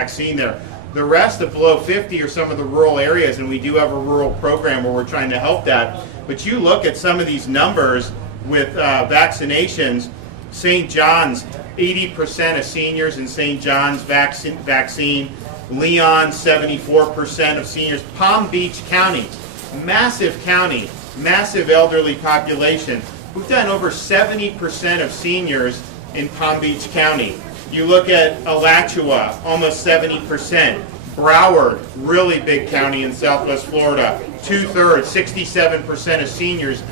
vaccine there. The rest of below 50 are some of the rural areas, and we do have a rural program where we're trying to help that. But you look at some of these numbers with vaccinations. St. John's, 80% of seniors in St. John's vaccine. Leon, 74% of seniors. Palm Beach County, massive county, massive elderly population. We've done over 70% of seniors in Palm Beach County. You look at Alachua, almost 70%. Broward, really big county in Southwest Florida, 2/3, 67% of seniors,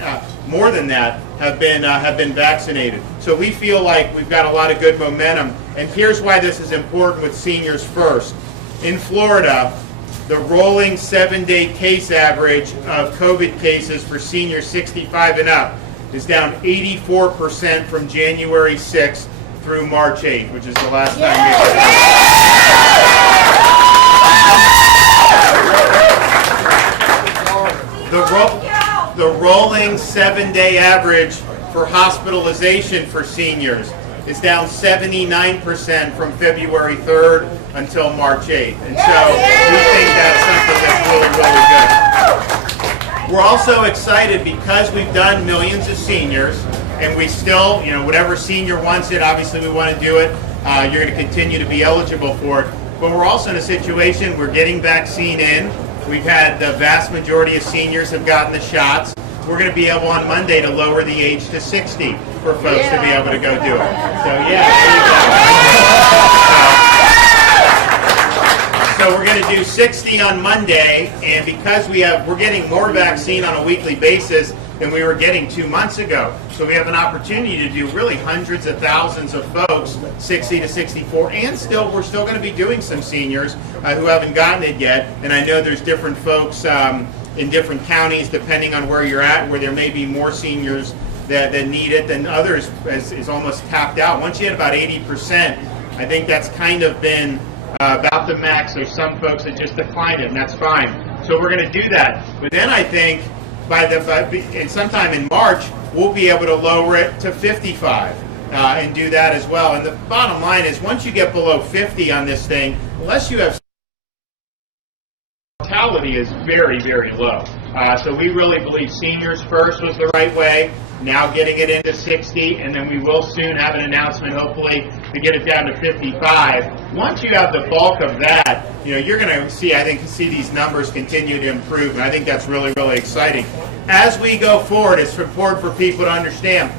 more than that, have been vaccinated. So we feel like we've got a lot of good momentum. And here's why this is important with seniors first. In Florida, the rolling 7-day case average of COVID cases for seniors 65 and up is down 84% from January 6th through March 8th, which is the last time the rolling 7-day average for hospitalization for seniors is down 79% from February 3rd until March 8th. And so we think that's something that's really, really good. We're also excited because we've done millions of seniors, and we still, whatever senior wants it, obviously we want to do it. You're going to continue to be eligible for it. But we're also in a situation, we're getting vaccine in. We've had the vast majority of seniors have gotten the shots. We're going to be able on Monday to lower the age to 60 for folks to be able to go do it. So So we're going to do 60 on Monday, and because we're getting more vaccine on a weekly basis than we were getting 2 months ago. So we have an opportunity to do really hundreds of thousands of folks, 60 to 64, and we're still going to be doing some seniors who haven't gotten it yet. And I know there's different folks in different counties, depending on where you're at, where there may be more seniors that need it than others, is almost tapped out. Once you hit about 80%, I think that's kind of been about the max. There's some folks that just decline it, and that's fine. So we're going to do that. But then I think and sometime in March, we'll be able to lower it to 55 and do that as well. And the bottom line is, once you get below 50 on this thing, unless you have mortality is very, very low. So we really believe seniors first was the right way. Now getting it into 60, and then we will soon have an announcement, hopefully, to get it down to 55. Once you have the bulk of that, you're going to see these numbers continue to improve, and I think that's really, really exciting. As we go forward, it's important for people to understand,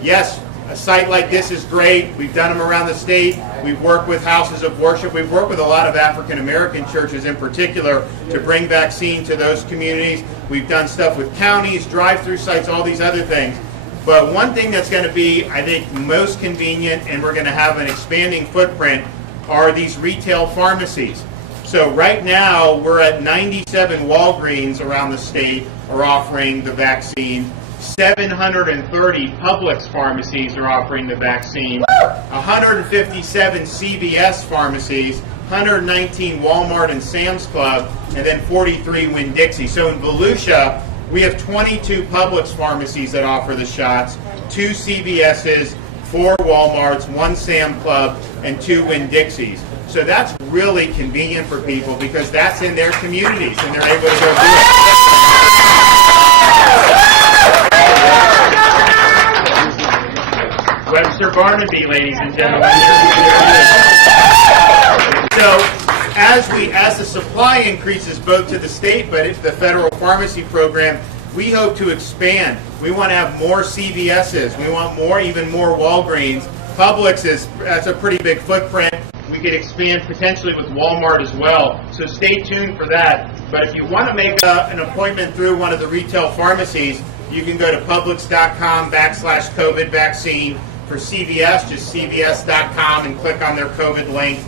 yes, a site like this is great. We've done them around the state. We've worked with houses of worship. We've worked with a lot of African American churches in particular to bring vaccine to those communities. We've done stuff with counties, drive-through sites, all these other things. But one thing that's going to be, I think, most convenient, and we're going to have an expanding footprint, are these retail pharmacies. So right now, we're at 97 Walgreens around the state are offering the vaccine. 730 Publix pharmacies are offering the vaccine, 157 CVS pharmacies, 119 Walmart and Sam's Club, and then 43 Winn-Dixie. So in Volusia, we have 22 Publix pharmacies that offer the shots, 2 CVS's, 4 Walmarts, 1 Sam Club, and 2 Winn-Dixies. So that's really convenient for people because that's in their communities and they're able to go do it. Webster Barnaby, ladies and gentlemen. So as the supply increases both to the state but it's the federal pharmacy program, we hope to expand. We want to have more CVS's. We want even more Walgreens. Publix that's a pretty big footprint. We could expand potentially with Walmart as well. So stay tuned for that. But if you want to make an appointment through one of the retail pharmacies, you can go to publix.com/COVID vaccine. For CVS, just cvs.com and click on their COVID link.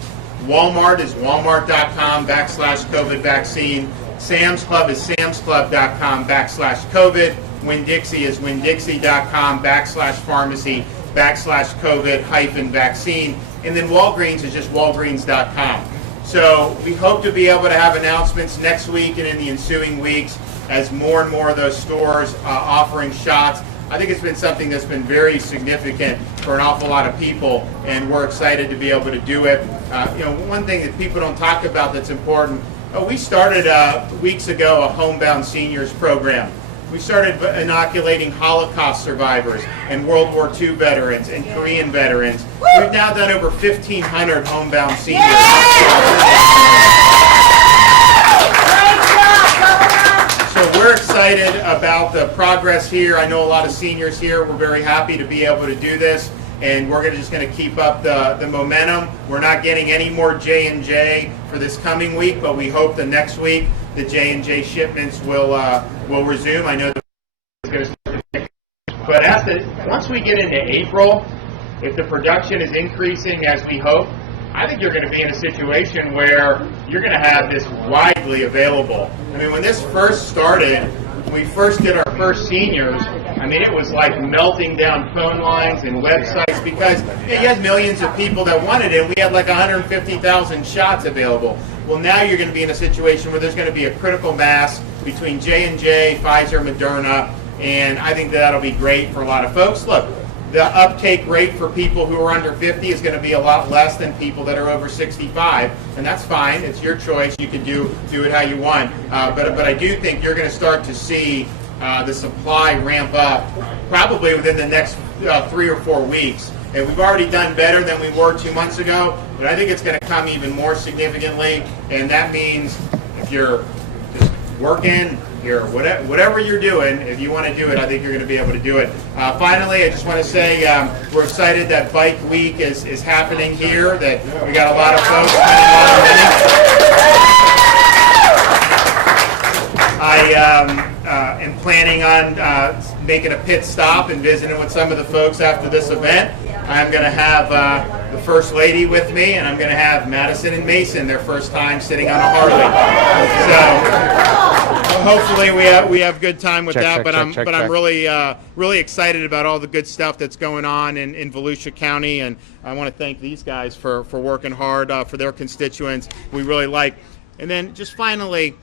Walmart is walmart.com/COVID vaccine. Sam's Club is samsclub.com/COVID. Winn-Dixie is winn-dixie.com/pharmacy/COVID-vaccine. And then Walgreens is just walgreens.com. So we hope to be able to have announcements next week and in the ensuing weeks as more and more of those stores offering shots. I think it's been something that's been very significant for an awful lot of people, and we're excited to be able to do it. One thing that people don't talk about that's important, we started weeks ago a homebound seniors program. We started inoculating Holocaust survivors and World War II veterans and Korean veterans. We've now done over 1,500 homebound seniors. So we're excited about the progress here. I know a lot of seniors here. We're very happy to be able to do this, and we're just going to keep up the momentum. We're not getting any more J&J for this coming week, but we hope the next week the J&J shipments will resume. I know it's going to start to pick up. But once we get into April, if the production is increasing as we hope, I think you're going to be in a situation where you're going to have this widely available. I mean, when this first started, when we first did our first seniors, I mean, it was like melting down phone lines and websites because you had millions of people that wanted it. We had like 150,000 shots available. Well, now you're going to be in a situation where there's going to be a critical mass between J&J, Pfizer, Moderna, and I think that'll be great for a lot of folks. Look, the uptake rate for people who are under 50 is going to be a lot less than people that are over 65, and that's fine. It's your choice. You can do it how you want. But I do think you're going to start to see the supply ramp up probably within the next 3 or 4 weeks. And we've already done better than we were 2 months ago, but I think it's going to come even more significantly, and that means if you're just working, whatever you're doing, if you want to do it, I think you're going to be able to do it. Finally, I just want to say we're excited that Bike Week is happening here, that we got a lot of folks I am planning on making a pit stop and visiting with some of the folks after this event. I'm going to have the First Lady with me, and I'm going to have Madison and Mason their first time sitting on a Harley. So hopefully we have good time with that. But I'm really excited about all the good stuff that's going on in Volusia County, and I want to thank these guys for working hard for their constituents. We really like. And then just finally,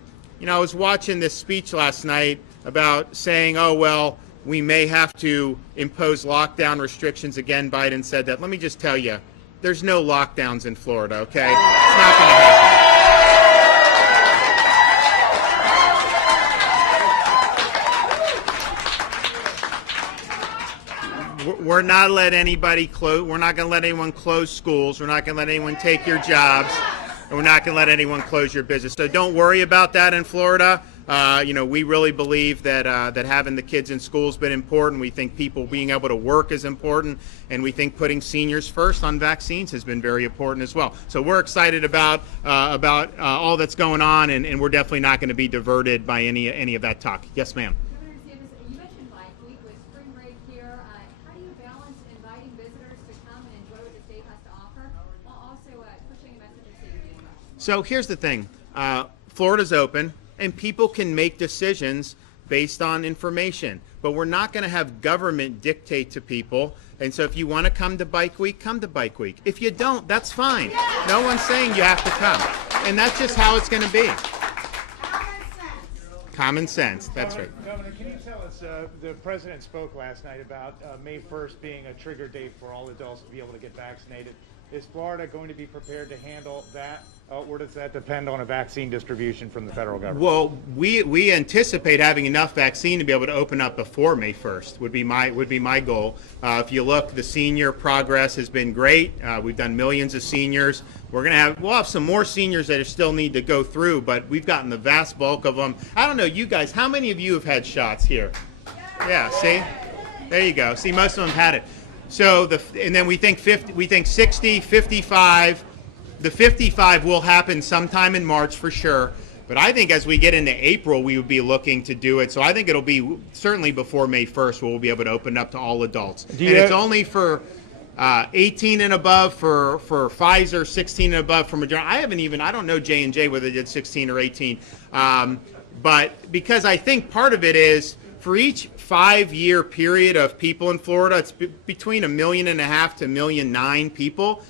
I was watching this speech last night about saying, oh, well, we may have to impose lockdown restrictions again. Biden said that. Let me just tell you, there's no lockdowns in Florida, okay? It's not going to happen. We're not letting anybody close. We're not going to let anyone close schools. We're not going to let anyone take your jobs. And we're not going to let anyone close your business. So don't worry about that in Florida. We really believe that having the kids in school has been important. We think people being able to work is important, and we think putting seniors first on vaccines has been very important as well. So we're excited about all that's going on, and we're definitely not going to be diverted by any of that talk. Yes, ma'am. Governor DeSantis, you mentioned Bike Week with spring break here. How do you balance inviting visitors to come and enjoy what the state has to offer, while also pushing a message of safety and health? So here's the thing. Florida's open, and people can make decisions based on information. But we're not going to have government dictate to people. And so if you want to come to Bike Week, come to Bike Week. If you don't, that's fine. No one's saying you have to come. And that's just how it's going to be. Common sense. That's right. Governor, can you tell us, the president spoke last night about May 1st being a trigger date for all adults to be able to get vaccinated. Is Florida going to be prepared to handle that, or does that depend on a vaccine distribution from the federal government? Well, we anticipate having enough vaccine to be able to open up before May 1st. Would be my goal. If you look, the senior progress has been great. We've done millions of seniors. We'll have some more seniors that still need to go through, but we've gotten the vast bulk of them. I don't know, you guys, how many of you have had shots here? Yeah, see? There you go. See, most of them had it. So and then we think 60, 55. The 55 will happen sometime in March for sure. But I think as we get into April, we would be looking to do it. So I think it'll be certainly before May 1st where we'll be able to open up to all adults. And it's only for 18 and above for Pfizer, 16 and above for Moderna. I don't know J&J whether they did 16 or 18. But because I think part of it is for each 5-year period of people in Florida, it's between 1.5 million to 1.9 million people.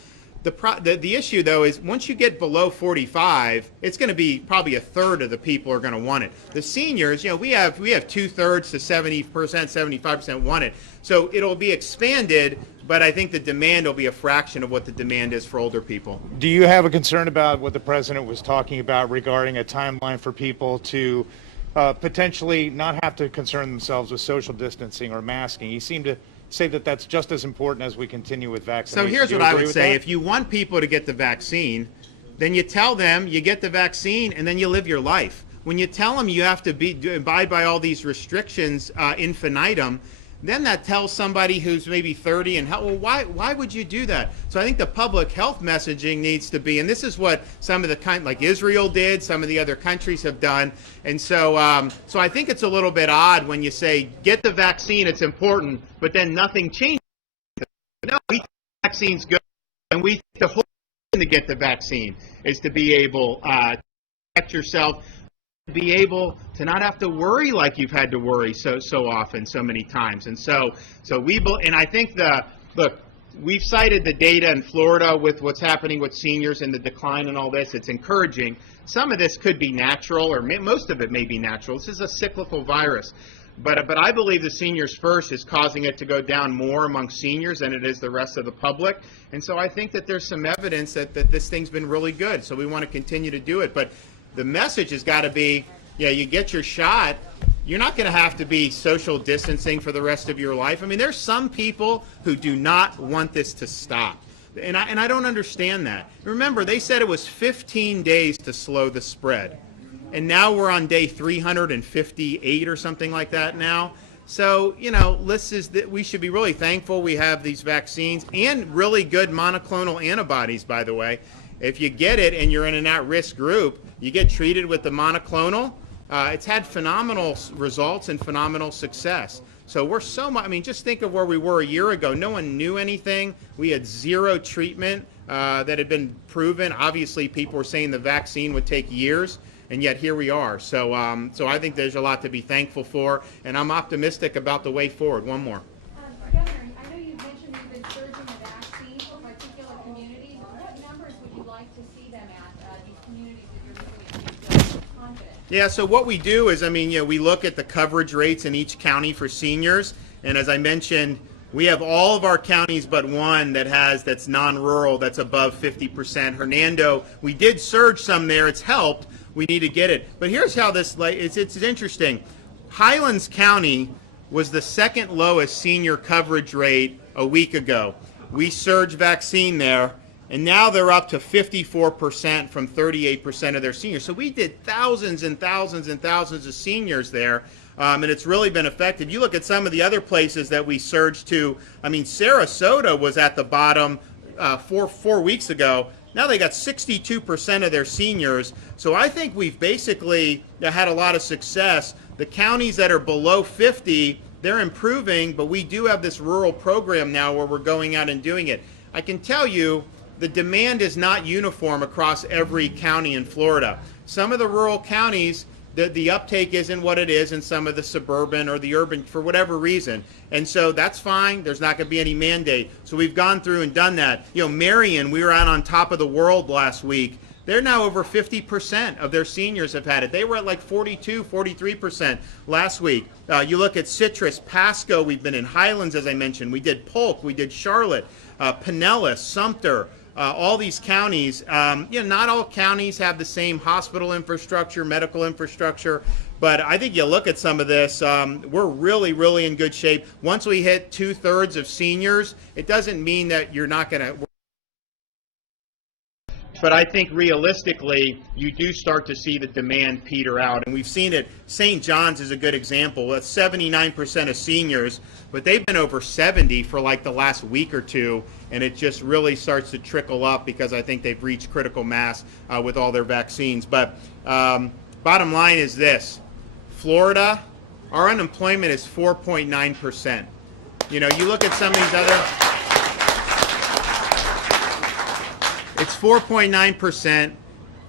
The issue, though, is once you get below 45, it's going to be probably a third of the people are going to want it. The seniors, we have 2/3 to 70%, 75% want it. So it'll be expanded, but I think the demand will be a fraction of what the demand is for older people. Do you have a concern about what the president was talking about regarding a timeline for people to potentially not have to concern themselves with social distancing or masking? He seemed to say that that's just as important as we continue with vaccination. So here's Do you what I agree would with say. that? If you want people to get the vaccine, then you tell them you get the vaccine and then you live your life. When you tell them you have to abide by all these restrictions infinitum, then that tells somebody who's maybe 30 and why would you do that? So I think the public health messaging needs to be, and this is what some of the like Israel did, some of the other countries have done, and so I think it's a little bit odd when you say get the vaccine, it's important, but then nothing changes. No, we think the vaccine's good, and we think the whole reason to get the vaccine is to be able to protect yourself, be able to not have to worry like you've had to worry so often, so many times. And and I think we've cited the data in Florida with what's happening with seniors and the decline and all this. It's encouraging. Some of this could be natural, or most of it may be natural. This is a cyclical virus. But I believe the Seniors First is causing it to go down more among seniors than it is the rest of the public. And so I think that there's some evidence that this thing's been really good. So we want to continue to do it. But the message has got to be, you get your shot, you're not going to have to be social distancing for the rest of your life. I mean, there's some people who do not want this to stop. And I don't understand that. Remember, they said it was 15 days to slow the spread. And now we're on day 358 or something like that now. So, we should be really thankful we have these vaccines and really good monoclonal antibodies, by the way. If you get it and you're in an at-risk group, you get treated with the monoclonal. It's had phenomenal results and phenomenal success. So we're just think of where we were a year ago. No one knew anything. We had zero treatment that had been proven. Obviously, people were saying the vaccine would take years, and yet here we are. So I think there's a lot to be thankful for, and I'm optimistic about the way forward. One more. Governor, I know you've mentioned you've been surging the vaccine for particular communities. What numbers would you like to see them at, these communities that you're really confident? Yeah, so what we do is, we look at the coverage rates in each county for seniors, and as I mentioned, we have all of our counties but one that's non-rural, that's above 50%. Hernando, we did surge some there, it's helped, we need to get it. But here's how it's interesting. Highlands County was the second lowest senior coverage rate a week ago. We surged vaccine there, and now they're up to 54% from 38% of their seniors. So we did thousands and thousands and thousands of seniors there, and it's really been effective. You look at some of the other places that we surged to. Sarasota was at the bottom 4 weeks ago. Now they got 62% of their seniors. So I think we've basically had a lot of success. The counties that are below 50, they're improving, but we do have this rural program now where we're going out and doing it. I can tell you the demand is not uniform across every county in Florida. Some of the rural counties, the uptake isn't what it is in some of the suburban or the urban for whatever reason. And so that's fine. There's not going to be any mandate. So we've gone through and done that. Marion, we were out on top of the world last week. They're now over 50% of their seniors have had it. They were at like 42, 43% last week. You look at Citrus, Pasco, we've been in Highlands, as I mentioned. We did Polk, we did Charlotte, Pinellas, Sumter, all these counties. Not all counties have the same hospital infrastructure, medical infrastructure, but I think you look at some of this, we're really, really in good shape. Once we hit 2/3 of seniors, it doesn't mean that you're not going to. But I think realistically, you do start to see the demand peter out. And we've seen it. St. John's is a good example. That's 79% of seniors, but they've been over 70 for like the last week or two. And it just really starts to trickle up because I think they've reached critical mass with all their vaccines. But bottom line is this. Florida, our unemployment is 4.9%. You look at some of these other... It's 4.9%.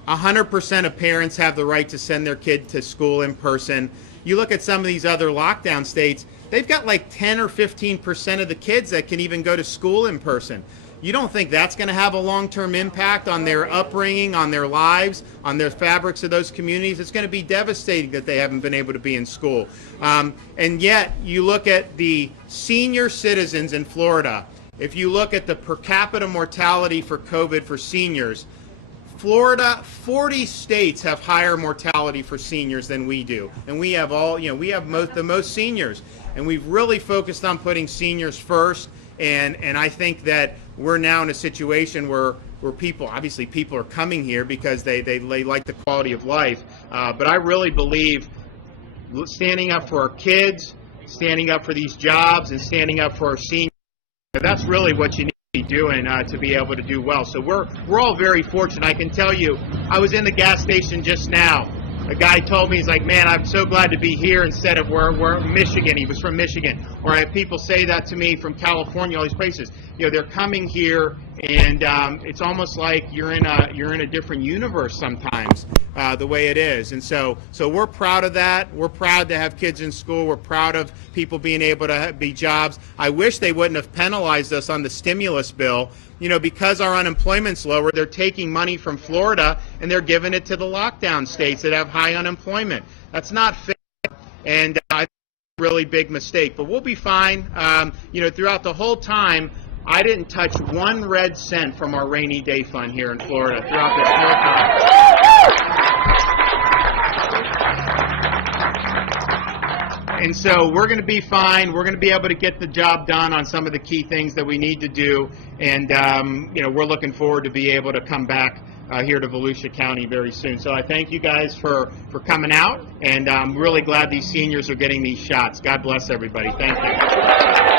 100% of parents have the right to send their kid to school in person. You look at some of these other lockdown states, they've got like 10 or 15% of the kids that can even go to school in person. You don't think that's going to have a long-term impact on their upbringing, on their lives, on their fabrics of those communities? It's going to be devastating that they haven't been able to be in school. And yet, you look at the senior citizens in Florida. If you look at the per capita mortality for COVID for seniors, Florida, 40 states have higher mortality for seniors than we do. And we have we have the most seniors. And we've really focused on putting seniors first. And I think that we're now in a situation where people are coming here because they like the quality of life. But I really believe standing up for our kids, standing up for these jobs, and standing up for our seniors, that's really what you need to be doing to be able to do well. So we're all very fortunate. I can tell you, I was in the gas station just now. A guy told me, he's like, man, I'm so glad to be here instead of where Michigan. He was from Michigan. Or I have people say that to me from California, all these places. They're coming here, and it's almost like you're in a different universe sometimes, the way it is. And so we're proud of that. We're proud to have kids in school. We're proud of people being able to be jobs. I wish they wouldn't have penalized us on the stimulus bill. Because our unemployment's lower, they're taking money from Florida and they're giving it to the lockdown states that have high unemployment. That's not fair, and I think it's a really big mistake. But we'll be fine. Throughout the whole time, I didn't touch one red cent from our rainy day fund here in Florida throughout this whole time. And so we're going to be fine. We're going to be able to get the job done on some of the key things that we need to do. And, we're looking forward to be able to come back here to Volusia County very soon. So I thank you guys for coming out. And I'm really glad these seniors are getting these shots. God bless everybody. Thank you.